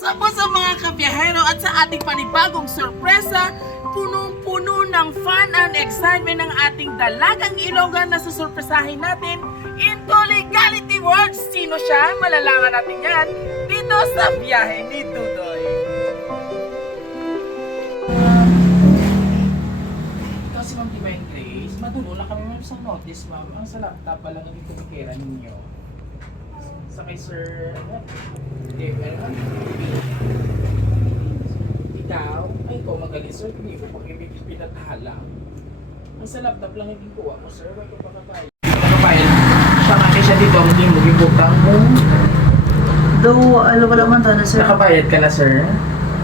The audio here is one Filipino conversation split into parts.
Sa mga kabiyahero at sa ating panibagong sorpresa, punong-puno ng fun and excitement ng ating dalagang Ilonggan na susurpresahin natin into Legality World. Sino siya? Malalaman natin yan dito sa biyahe ni Dudoy. Ikaw si Ma'am Divine Grace, madulo na kami ma'am sa notice ma'am. Ang sa laptop pala naging kumikira ninyo. Sa kay Sir, ikaw, ay ikaw magaling sir, hindi mo pag pinatala. Ang sa laptop lang hindi kuha mo sir, wala ko pa kabayan. Kabayan, pangakay siya dito, hindi mo gibutang mo. Though, wala man to na sir. Nakabayad ka na sir.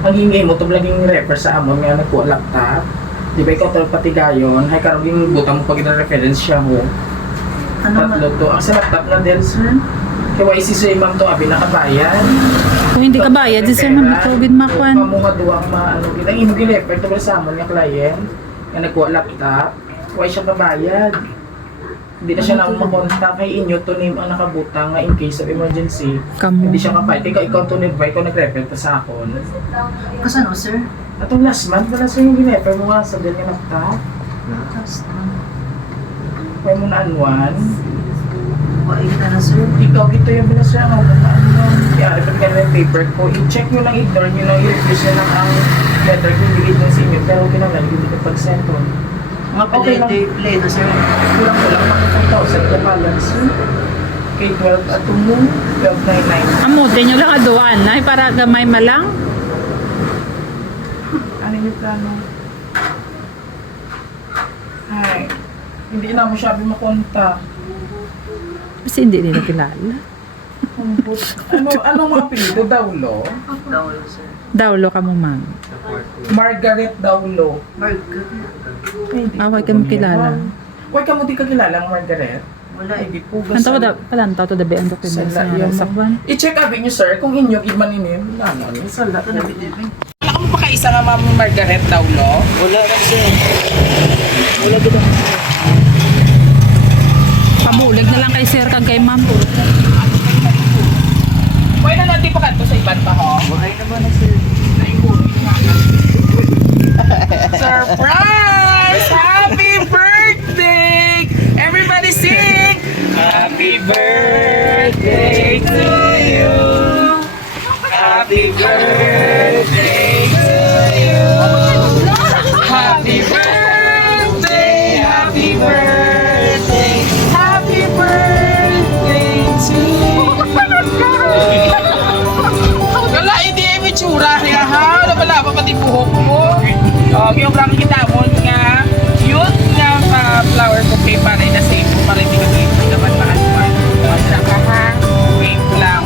Ang hingay mo, ito laging refer sa amon nga nagkuha laptop. Di ba ikaw ito patigayon, ay karong yung butang mo pag reference siya mo. Ano man? Tatlo to. Ang sa laptop na din sir. Kaya isi sa imam to, abi nakabayad. Kung hindi ka bayad, di sir, mabitugid makuan. Pamunga duwa ang maano. Ang imong girefer to sa amon nga client nga nagkuha laptop. Huwag siya kabayad. Hindi na siya na makontak kay inyo to name ang nakabutang nga in case of emergency. Kamu. Hindi siya kapayad. Ikaw to nirvay ko nag-refer to sa akon. Kasano sir? Atong last month, wala sa yung ginefer mo nga sa dyan yung laptop. Last Huwag mo na anuan. Wala kita na sir. Ikaw gito yung bilas siya. Ano kaya refer ka na yung paper ko. I-check nyo lang, ignore nyo lang, i-refuse nyo lang ang letter kung hindi nyo sa email. Pero okay naman, hindi ko pag-send to. Okay lang. Play na sir. Kulang makakapag-thousand ka balance. Okay, 12 at mo, 12.99. Amutin nyo lang aduan, ay para gamay malang. Ano yung plano? Ay, hindi na mo siya makontak. Kasi hindi nila kilala. Anong mga apelido? Daulo? Dawlo sir. Dawlo ka mo, ma'am. Margaret Daulo. Margaret. Away ka mo kilala. Huwag ka mo di ka kilala ang Margaret? Wala eh. Hindi po Ang tawa da, palantaw to dabi ang document sa sakwan. I-check abi nyo sir kung inyo gidmanin wala na. Sala. Ito na bidibing. Wala ka mo pa kaisa nga ma'am Margaret Daulo? Wala na sir. Wala kita. Pabulig na lang kay sir kag kay ma'am. Pwede na natin pa kanto sa iban pa ho? Wala na ba na sir? Surprise! Happy birthday! Everybody sing! Happy birthday to you! Happy birthday to you! Happy birthday! Happy birthday! Happy birthday to you! Wala, hindi yung itsura niya ha. Wala pa pati buhok mo. Yung lang kita mo nga, yun nga flower bouquet para na safe mo para hindi ka naman maanuan. Basta ka ha, wait lang.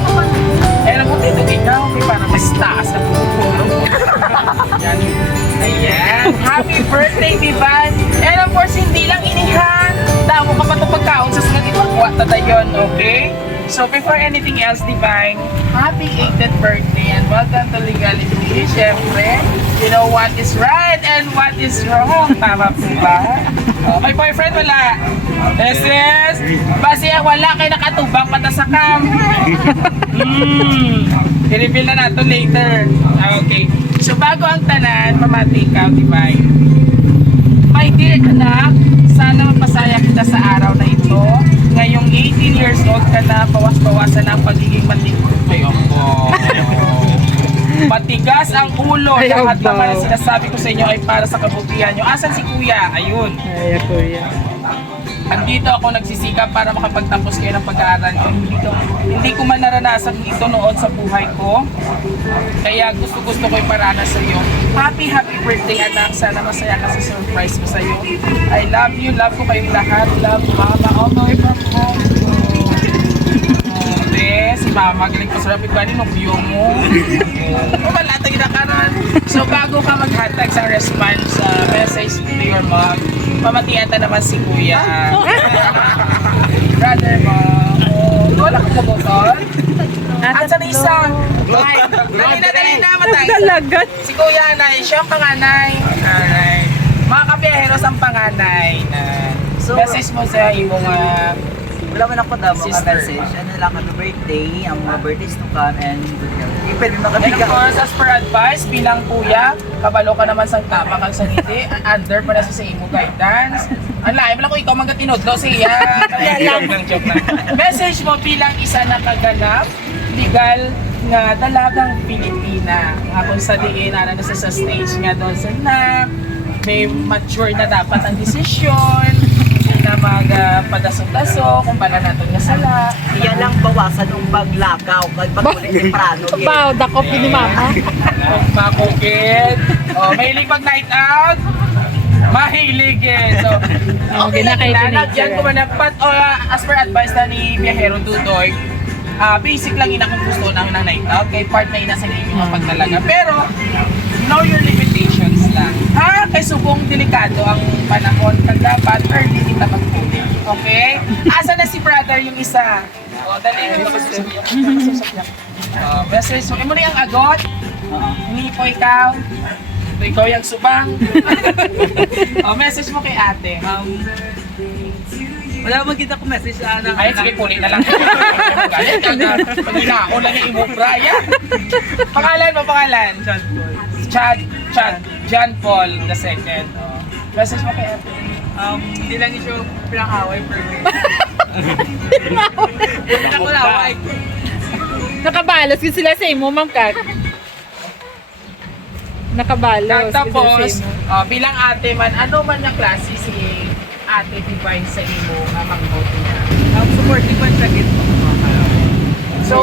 Eh, nabuti ito ikaw, okay, para mas taas na puro. Yan. Ayan. Happy birthday, Divan! And of course, hindi lang inihan. Tamo ka pa ito pagkaon sa sunod ipagkuha tatayon, okay? So before anything else, Divine, happy 8th birthday and welcome to Legality. Siyempre, you know what is right and what is wrong. Tama po ba? May boyfriend wala? Yes. Basi wala kay nakatubang pata sa cam. I-reveal na nato later. Okay. So bago ang tanan, pamati ikaw, Divine. My dear anak, sana mapasaya kita sa araw na ito. Ngayong 18 years old ka na, bawas-bawasan ang pagiging matigas. Matigas ang ulo. Lahat naman ang sinasabi ko sa inyo ay para sa kabutihan nyo. Asan si Kuya? Ayun. Ay, kuya. Andito ako nagsisikap para makapagtapos kayo ng pag-aaral nyo. Hindi ko man naranasan ito noon sa buhay ko. Kaya gusto-gusto ko iparanas sa iyo. Happy birthday anak. Sana masaya ka sa surprise ko sa iyo. I love you. Love ko kayong lahat. Love mama. All the way from home. Si mama, galing pa sa rapid body ng view mo. Malatag na karon. So bago ka maghatag sa response message to your mom, pamatiyata naman si Kuya. Brother mo. Wala kang kabuton? At sa isang, dali na matay. Dalagat. Si Kuya Anay, siya ang panganay. Alright. Mga kabiyaheros ang panganay. So, Message mo sa iyong Wala man ako damo ka Sister. message. Ano lang kami birthday, ang mga birthdays to come and good health. Pwede mo And kami of course, as per advice, bilang kuya, kabalo ka naman sa tama kang saliti, under pa na sa imo guidance. Ang lahi mo lang kung ikaw mga tinudlo siya. Joke lang. Message mo bilang isa na kaganap, legal nga dalagang Pilipina. Nga kung sa diin, na sa stage nga doon sa may mature na dapat ang desisyon, hindi na magpadaso-daso, kung pala natin nga sala. Iyan lang bawasan ng paglakaw. Pag-ulit temprano. Bao, dakop ni mama. Makukit. Oh, mahilig mag night out. Mahilig eh. So, okay na lang kayo na. teenager. Nagyan ko man na. But as per advice na ni Biyahero Tutoy, basic lang ina kung gusto ng night out. Kay part na ina sa inyo mga pagdalaga. Pero, know your limitations lang. Kay subong delikado ang panahon. Kag dapat early kita magtuli. Okay? Asa na si brother yung isa? Dali. Message mo. Imo na yung agot. Hindi po ikaw. Ikaw yung subang. Message mo kay ate. Wala mo kita ko message na Ay, sige, puli na lang. Galit ka na. Pag-inaon lang yung imo, Brian. Pangalan mo, pangalan? John Paul II. Message mo kay ate. Hindi lang ito pinakaway per me. Pinakaway. Nakabalos kasi sila sa imo, Ma'am Kat. Nakabalos. Tapos, bilang ate man, ano man na klase si ate Divine sa imo nga mangboto niya? Supportive man sa gito. So,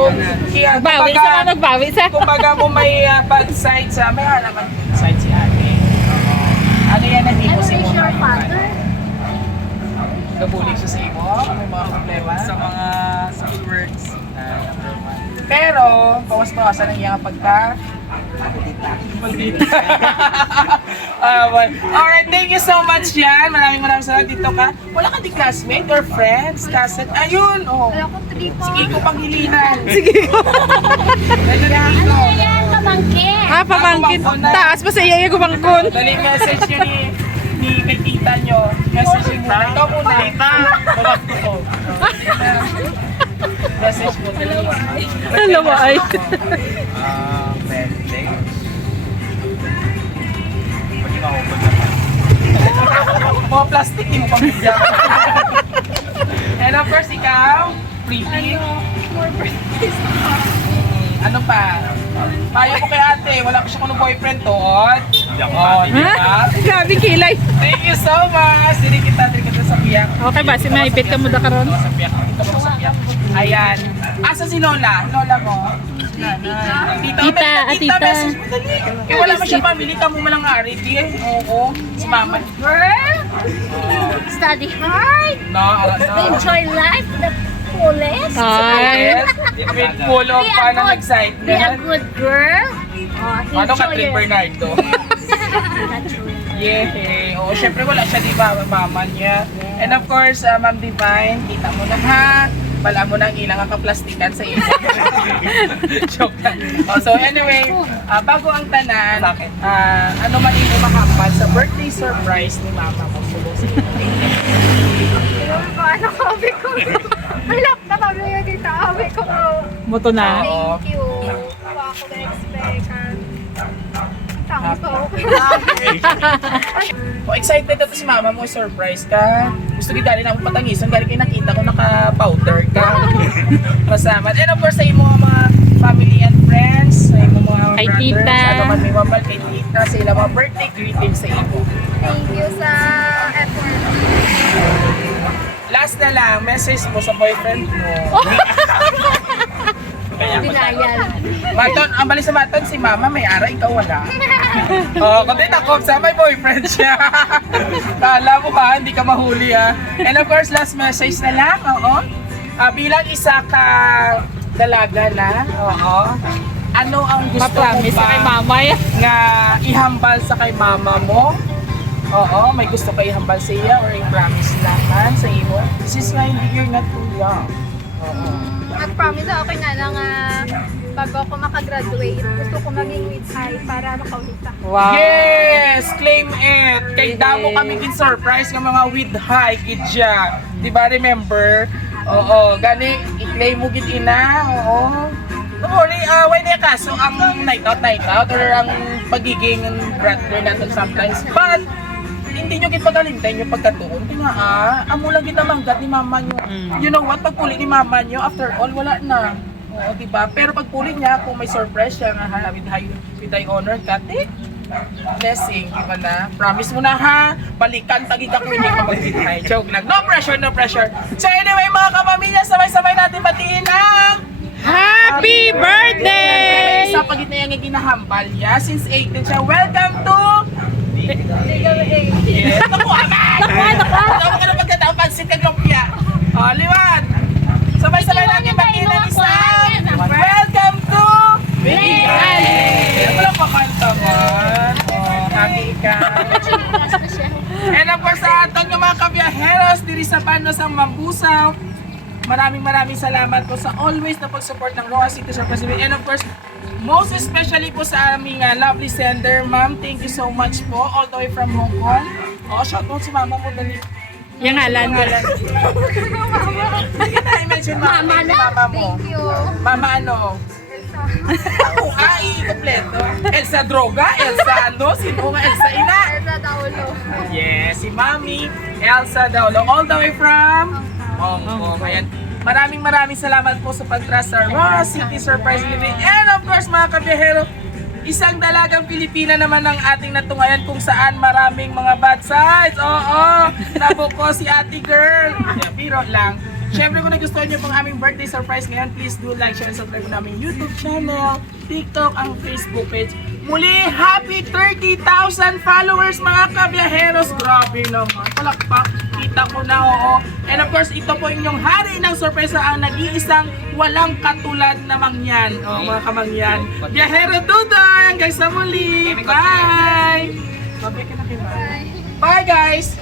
kaya Magbawi sa mga magbawi sa. kumbaga mo may bad side sa, may naman good side si ate. Ano yan ang imo si mo? Gabulig siya sa imo? May mga problema? Sa mga school works. Pero, bawas-bawasan ang iyang pagka. Alright, thank you so much yan. Maraming salamat dito ka. Wala kang di classmate or friends? Kaset, ayun, oh. Wala ko tripo. Sige ko panghilinan. Sige ko. Ano Ayan, pamangkin. Pamangkin. Taas pa sa iya yung gumangkon. Dali message nyo ni kay tita nyo. Message nyo muna. Ikaw muna. Tita. Bawas ko ko. Message mo. Dalawa ay. Birthday. Mga plastic, di mo pamilya. And of course, ikaw, pretty. More birthdays. Ano pa? Payo ko kay ate, wala pa siya kung boyfriend to. Di ba? Grabe kilay. Thank you so much. Dili kita sa piyak. Okay ba? Si Maipit ka mo da karon? Sa piyak. Dito mo sa piyak. Ayan. Asa si Lola? Lola mo? Tita, Tita, tita. message mo dali. Kaya wala mo siya pamili, kamo mo lang ari. Oo. Si mama. Girl, study hard. No. Enjoy life to the fullest. Ay. Yes. With full of Be a fun and good- Be a excitement. good girl. Ano ka, Enjoy Trip your- Bernardo? That's true. Yeah. Oo, syempre wala siya, di ba, mama niya. And of course, Ma'am Divine, kita mo na ha. Wala mo nang ilang kaplastikan sa iyo. Joke lang. So anyway, bago ang tanan, ano man yung makapal sa birthday surprise ni mama mo? Ano kabi ko? Malap na kami yung dito. Kabi ko. Moto na. Thank you. Wala ako na-expect. Tama ko. Excited na to si mama mo, surprise ka. Gusto ko dali na mo patangisan, dali kayo nakita ko naka-powder ka. Masama. And of course, sa imo mga family and friends, sa imo mga Kay brothers, tita. ano man may mabal kay tita, sa ilang mga birthday greetings sa imo. Thank you sa effort. Last na lang, message mo sa boyfriend mo. Denial. Maton, ang bali sa Maton, si mama may ara, ikaw wala. Kundi takop sa may boyfriend siya. Kala mo ha, hindi ka mahuli ha. And of course, last message na lang, oo. Bilang isa ka dalaga na, oo. Ano ang gusto mo Ma-promise sa kay ba mama yan. nga ihambal sa kay mama mo? Oo, may gusto ka ihambal sa iya or i-promise lang sa iyo. This is why you're not too young. Oo. Nag-promise ako nga lang bago ako makagraduate, gusto ko maging with high para makaulit ako. Wow. Yes! Claim it! Kay damo kami kin surprise ng mga with high kidya. Di ba remember? Oo, gani, i-claim mo gid ina, oo. Don't worry, why na kaso ang night out, or ang pagiging brother natin sometimes. But, hindi nyo kipagalintayin yung pagkatuon. Kaya nga, amo lang kita manggat ni mama nyo. You know what, pagpuli ni mama nyo, after all, wala na. Oo, diba? Pero pagpuli niya, kung may surprise siya nga, with high honor ka, blessing, diba na? Promise mo na ha, balikan, tagig ako, hindi ka magbigay. Joke lang. No pressure, no pressure. So anyway, mga kapamilya, sabay-sabay natin batiin ang Happy birthday! sa pagit na yung ginahambal niya since 18 siya. Welcome to Yes, naku, aman! Naku ka na pagkataon, pansit ka grumpya. O, liwan! Sabay-sabay natin batiin ang isang welcome to Big Ali! Wala pa kanta man. O, happy ka. And of course, sa aton ng mga kabiyaheros, diri sa Panos ang Mambusaw. Maraming salamat po sa always na pag-support ng Roa City Surprise Event. And of course, most especially po sa aming lovely sender, ma'am. Thank you so much po, all the way from Hong Kong. Oh, shout out si mama mo, dali. Yung ngalan. I-mention mama mo. Thank you. Mama ano? Ako, kompleto. Elsa Droga, Elsa ano? Sino nga Elsa Ina? Elsa Daulo. Yes, si Mami Elsa Daulo, all the way from Hong Kong. Ayan. Maraming salamat po sa pag-trust sa Roa City Surprise Living. And of course, mga kabiyahero, isang dalagang Pilipina naman ang ating natungayan kung saan maraming mga bad sides. Oo, nabuko si ate girl. Yeah, biro lang. Siyempre kung nagustuhan niyo pong aming birthday surprise ngayon, please do like, share, and subscribe po namin YouTube channel, TikTok, ang Facebook page. Muli, happy 30,000 followers mga kabiyaheros. Grabe naman. Palakpak. Kita ko na, oo. And of course, ito po inyong hari ng sorpresa, ang nag-iisang walang katulad na mangyan. O, mga kamangyan. Biyahero Duday! Hanggang sa muli. Bye! Bye, guys!